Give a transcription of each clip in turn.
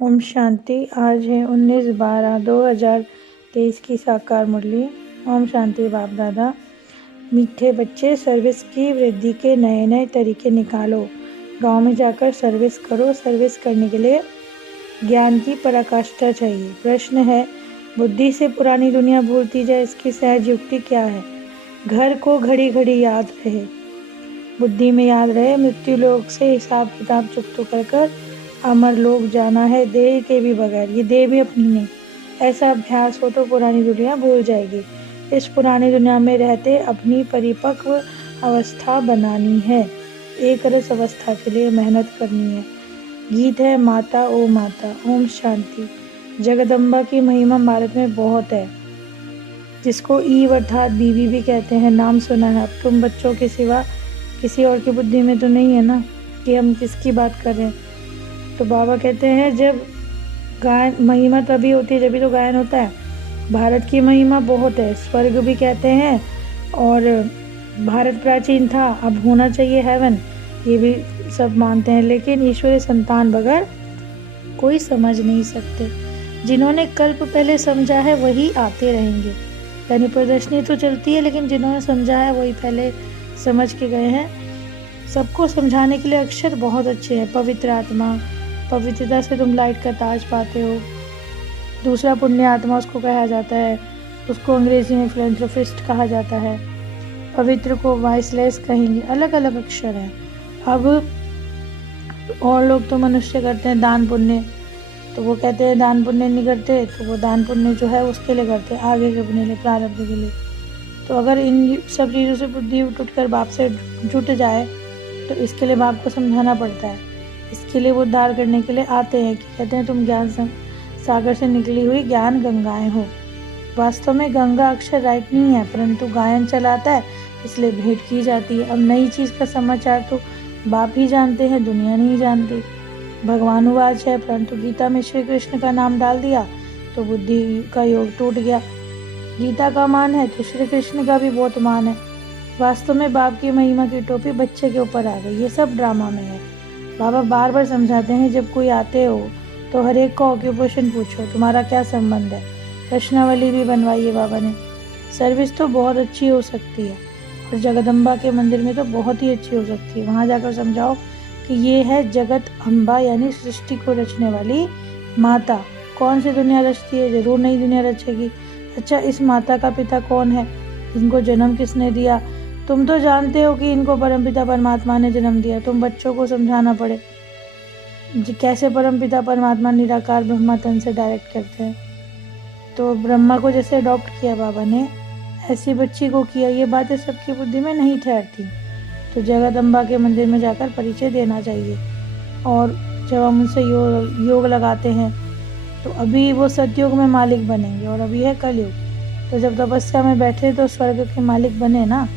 ओम शांति। आज है 19/12/2023 की साकार मुरली। ओम शांति। बाप दादा, मीठे बच्चे, सर्विस की वृद्धि के नए नए तरीके निकालो। गांव में जाकर सर्विस करो। सर्विस करने के लिए ज्ञान की पराकाष्ठा चाहिए। प्रश्न है, बुद्धि से पुरानी दुनिया भूलती जाए, इसकी सहज युक्ति क्या है? घर को घड़ी घड़ी याद रहे, बुद्धि में याद रहे। मृत्यु लोक से हिसाब किताब चुकतो कर अमर लोग जाना है, देह के भी बगैर। ये देह भी अपनी नहीं। ऐसा अभ्यास हो तो पुरानी दुनिया भूल जाएगी। इस पुरानी दुनिया में रहते अपनी परिपक्व अवस्था बनानी है। एक रस अवस्था के लिए मेहनत करनी है। गीत है, माता ओ माता। ओम शांति। जगदम्बा की महिमा भारत में बहुत है, जिसको ईव अर्थात बीवी भी कहते हैं। नाम सुना है। अब तुम बच्चों के सिवा किसी और की बुद्धि में तो नहीं है ना कि हम किसकी बात कर रहे हैं। तो बाबा कहते हैं, जब गायन महिमा तभी होती है जब तो गायन होता है। भारत की महिमा बहुत है, स्वर्ग भी कहते हैं। और भारत प्राचीन था, अब होना चाहिए हेवन, ये भी सब मानते हैं। लेकिन ईश्वरीय संतान बगैर कोई समझ नहीं सकते। जिन्होंने कल्प पहले समझा है वही आते रहेंगे। यानी प्रदर्शनी तो चलती है, लेकिन जिन्होंने समझा है वही पहले समझ के गए हैं। सबको समझाने के लिए अक्षर बहुत अच्छे हैं। पवित्र आत्मा, पवित्रता से तुम लाइट का ताज पाते हो। दूसरा पुण्य आत्मा उसको कहा जाता है, उसको अंग्रेजी में फिलैंथ्रोपिस्ट कहा जाता है। पवित्र को वाइसलेस कहेंगे। अलग अलग अक्षर हैं। अब और लोग तो मनुष्य करते हैं दान पुण्य, तो वो कहते हैं दान पुण्य नहीं करते, तो वो दान पुण्य जो है उसके लिए करते हैं, आगे के अपने लिए, प्रारब्ध के लिए। तो अगर इन सब चीज़ों से बुद्धि उठ बाप से जुट जाए तो इसके लिए बाप को समझाना पड़ता है। इसके लिए वो उद्धार करने के लिए आते हैं कि कहते हैं तुम ज्ञान सागर से निकली हुई ज्ञान गंगाएं हो। वास्तव में गंगा अक्षर राइट नहीं है, परंतु गायन चलाता है इसलिए भेंट की जाती है। अब नई चीज़ का समाचार तो बाप ही जानते हैं, दुनिया नहीं जानती। भगवानुवाच है, परंतु गीता में श्री कृष्ण का नाम डाल दिया तो बुद्धि का योग टूट गया। गीता का मान है तो श्री कृष्ण का भी बहुत मान है। वास्तव में बाप की महिमा की टोपी बच्चे के ऊपर आ गई। ये सब ड्रामा में है। बाबा बार बार समझाते हैं, जब कोई आते हो तो हर एक को ऑक्यूपेशन पूछो, तुम्हारा क्या संबंध है। प्रश्नावली भी बनवाई है बाबा ने। सर्विस तो बहुत अच्छी हो सकती है, और जगदम्बा के मंदिर में तो बहुत ही अच्छी हो सकती है। वहाँ जाकर समझाओ कि ये है जगत अम्बा, यानी सृष्टि को रचने वाली माता। कौन सी दुनिया रचती है? जरूर नई दुनिया रचेगी। अच्छा, इस माता का पिता कौन है? इनको जन्म किसने दिया? तुम तो जानते हो कि इनको परमपिता परमात्मा ने जन्म दिया। तुम बच्चों को समझाना पड़े कैसे परमपिता परमात्मा निराकार ब्रह्मा तन से डायरेक्ट करते हैं। तो ब्रह्मा को जैसे अडॉप्ट किया बाबा ने, ऐसी बच्ची को किया। ये बातें सबकी बुद्धि में नहीं ठहरती। तो जगदम्बा के मंदिर में जाकर परिचय देना चाहिए। और जब हम उनसे योग लगाते हैं तो अभी वो सतयुग में मालिक बनेंगे, और अभी है कलयुग। तो जब तपस्या में बैठे तो स्वर्ग के मालिक बने ना,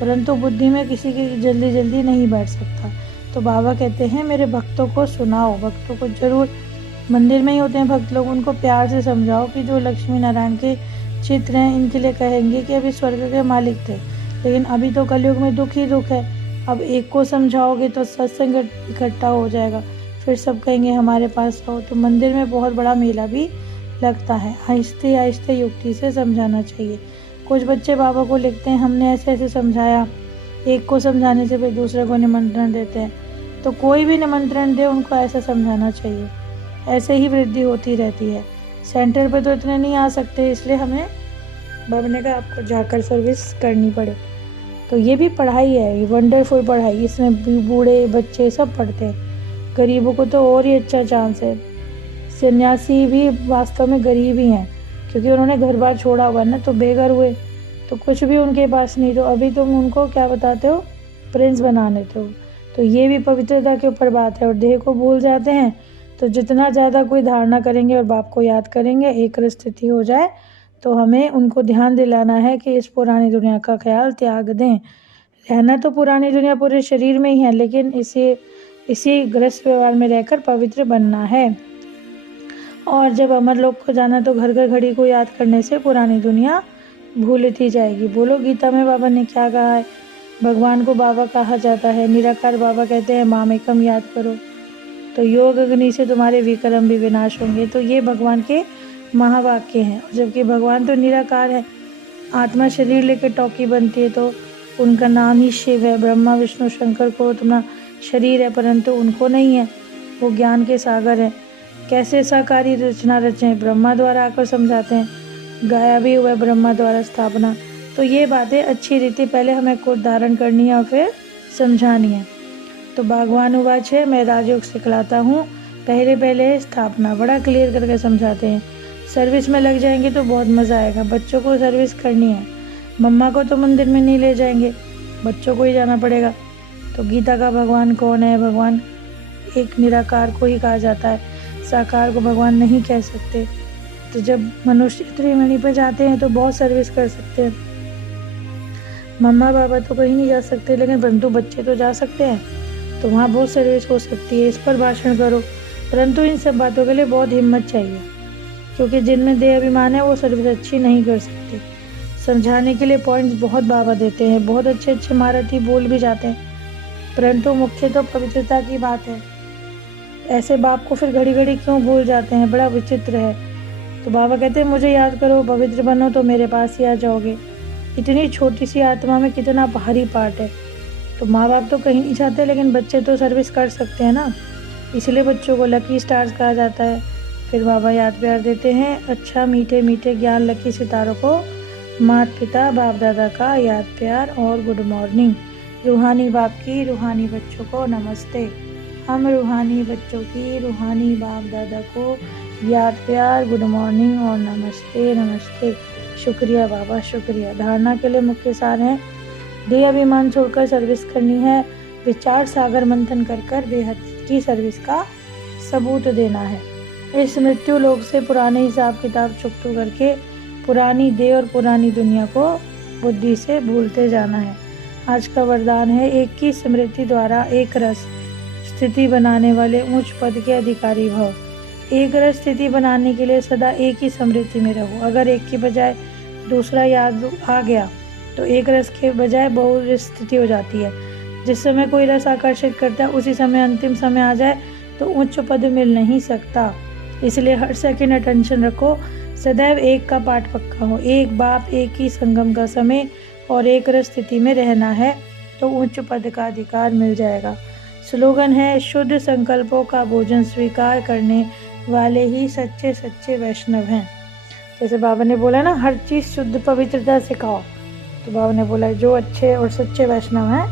परंतु बुद्धि में किसी की जल्दी जल्दी नहीं बैठ सकता। तो बाबा कहते हैं, मेरे भक्तों को सुनाओ। भक्तों को जरूर, मंदिर में ही होते हैं भक्त लोग, उनको प्यार से समझाओ कि जो लक्ष्मी नारायण के चित्र हैं इनके लिए कहेंगे कि अभी स्वर्ग के मालिक थे, लेकिन अभी तो कलयुग में दुख ही दुख है। अब एक को समझाओगे तो सत्संग इकट्ठा हो जाएगा, फिर सब कहेंगे हमारे पास आओ। तो मंदिर में बहुत बड़ा मेला भी लगता है। आहिस्ते आहिस्ते युक्ति से समझाना चाहिए। कुछ बच्चे बाबा को लिखते हैं, हमने ऐसे ऐसे समझाया। एक को समझाने से फिर दूसरे को निमंत्रण देते हैं। तो कोई भी निमंत्रण दे, उनको ऐसा समझाना चाहिए। ऐसे ही वृद्धि होती रहती है। सेंटर पे तो इतने नहीं आ सकते, इसलिए हमें बाबा ने कहा आपको जाकर सर्विस करनी पड़े। तो ये भी पढ़ाई है, ये वंडरफुल पढ़ाई। इसमें बूढ़े बच्चे सब पढ़ते हैं। गरीबों को तो और ही अच्छा चांस है। सन्यासी भी वास्तव में गरीब ही हैं, क्योंकि उन्होंने घर बार छोड़ा हुआ ना, तो बेघर हुए, तो कुछ भी उनके पास नहीं। तो अभी तुम उनको क्या बताते हो? प्रिंस बना देते हो। तो ये भी पवित्रता के ऊपर बात है। और देह को भूल जाते हैं, तो जितना ज़्यादा कोई धारणा करेंगे और बाप को याद करेंगे, एक स्थिति हो जाए, तो हमें उनको ध्यान दिलाना है कि इस पुरानी दुनिया का ख्याल त्याग दें। रहना तो पुरानी दुनिया पूरे शरीर में ही है, लेकिन इसी गृहस्थ व्यवहार में रहकर पवित्र बनना है। और जब अमर लोक को जाना तो घर घर घड़ी को याद करने से पुरानी दुनिया भूलती जाएगी। बोलो, गीता में बाबा ने क्या कहा है? भगवान को बाबा कहा जाता है। निराकार बाबा कहते हैं मामेकम याद करो। तो योग अग्नि से तुम्हारे विक्रम भी विनाश होंगे। तो ये भगवान के महावाक्य हैं। जबकि भगवान तो निराकार है, आत्मा शरीर लेकर टॉकी बनती है, तो उनका नाम ही शिव है। ब्रह्मा विष्णु शंकर को अपना शरीर है, परंतु उनको नहीं है, वो ज्ञान के सागर है। कैसे साकारी रचना रचें, ब्रह्मा द्वारा आकर समझाते हैं, गाया भी हुआ ब्रह्मा द्वारा स्थापना। तो ये बातें अच्छी रीति पहले हमें खुद धारण करनी है और फिर समझानी है। तो भगवान उवाच है, मैं राजयोग सिखलाता हूँ, पहले स्थापना बड़ा क्लियर करके समझाते हैं। सर्विस में लग जाएंगे तो बहुत मज़ा आएगा। बच्चों को सर्विस करनी है, मम्मा को तो मंदिर में नहीं ले जाएंगे, बच्चों को ही जाना पड़ेगा। तो गीता का भगवान कौन है? भगवान एक निराकार को ही कहा जाता है, साकार को भगवान नहीं कह सकते। तो जब मनुष्य त्रिवेणी पर जाते हैं तो बहुत सर्विस कर सकते हैं। मम्मा पापा तो कहीं नहीं जा सकते, लेकिन परंतु बच्चे तो जा सकते हैं, तो वहाँ बहुत सर्विस हो सकती है। इस पर भाषण करो, परंतु इन सब बातों के लिए बहुत हिम्मत चाहिए, क्योंकि जिनमें देह अभिमान है वो सर्विस अच्छी नहीं कर सकते। समझाने के लिए पॉइंट्स बहुत बाबा देते हैं, बहुत अच्छे अच्छे महारथी बोल भी जाते हैं, परंतु मुख्य तो पवित्रता की बात है। ऐसे बाप को फिर घड़ी घड़ी क्यों भूल जाते हैं, बड़ा विचित्र है। तो बाबा कहते हैं, मुझे याद करो, पवित्र बनो तो मेरे पास ही आ जाओगे। इतनी छोटी सी आत्मा में कितना भारी पार्ट है। तो माँ बाप तो कहीं नहीं जाते, लेकिन बच्चे तो सर्विस कर सकते हैं ना, इसलिए बच्चों को लकी स्टार्स कहा जाता है। फिर बाबा याद प्यार देते हैं, अच्छा मीठे मीठे ज्ञान लकी सितारों को माता पिता बाप दादा का याद प्यार और गुड मॉर्निंग। रूहानी बाप की रूहानी बच्चों को नमस्ते। हम रूहानी बच्चों की रूहानी बाप दादा को याद प्यार, गुड मॉर्निंग और नमस्ते नमस्ते। शुक्रिया बाबा, शुक्रिया। धारणा के लिए मुख्य सार है, देह अभिमान छोड़कर सर्विस करनी है, विचार सागर मंथन कर कर बेहद की सर्विस का सबूत देना है। इस मृत्यु लोक से पुराने हिसाब किताब चुकतू करके पुरानी देह और पुरानी दुनिया को बुद्धि से भूलते जाना है। आज का वरदान है, एक की स्मृति द्वारा एक रस स्थिति बनाने वाले उच्च पद के अधिकारी भव। एक रस स्थिति बनाने के लिए सदा एक ही स्मृति में रहो। अगर एक की बजाय दूसरा याद आ गया तो एक रस के बजाय बहुरस स्थिति हो जाती है। जिस समय कोई रस आकर्षित करता है उसी समय अंतिम समय आ जाए तो उच्च पद मिल नहीं सकता। इसलिए हर सेकंड अटेंशन रखो, सदैव एक का पाठ पक्का हो। एक बाप, एक ही संगम का समय और एक रस स्थिति में रहना है तो उच्च पद का अधिकार मिल जाएगा। स्लोगन है, शुद्ध संकल्पों का भोजन स्वीकार करने वाले ही सच्चे सच्चे वैष्णव हैं। जैसे बाबा ने बोला ना, हर चीज़ शुद्ध पवित्रता से खाओ, तो बाबा ने बोला जो अच्छे और सच्चे वैष्णव हैं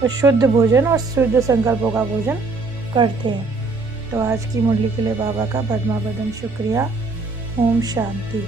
वो शुद्ध भोजन और शुद्ध संकल्पों का भोजन करते हैं। तो आज की मुरली के लिए बाबा का पद्मापदम शुक्रिया। ओम शांति।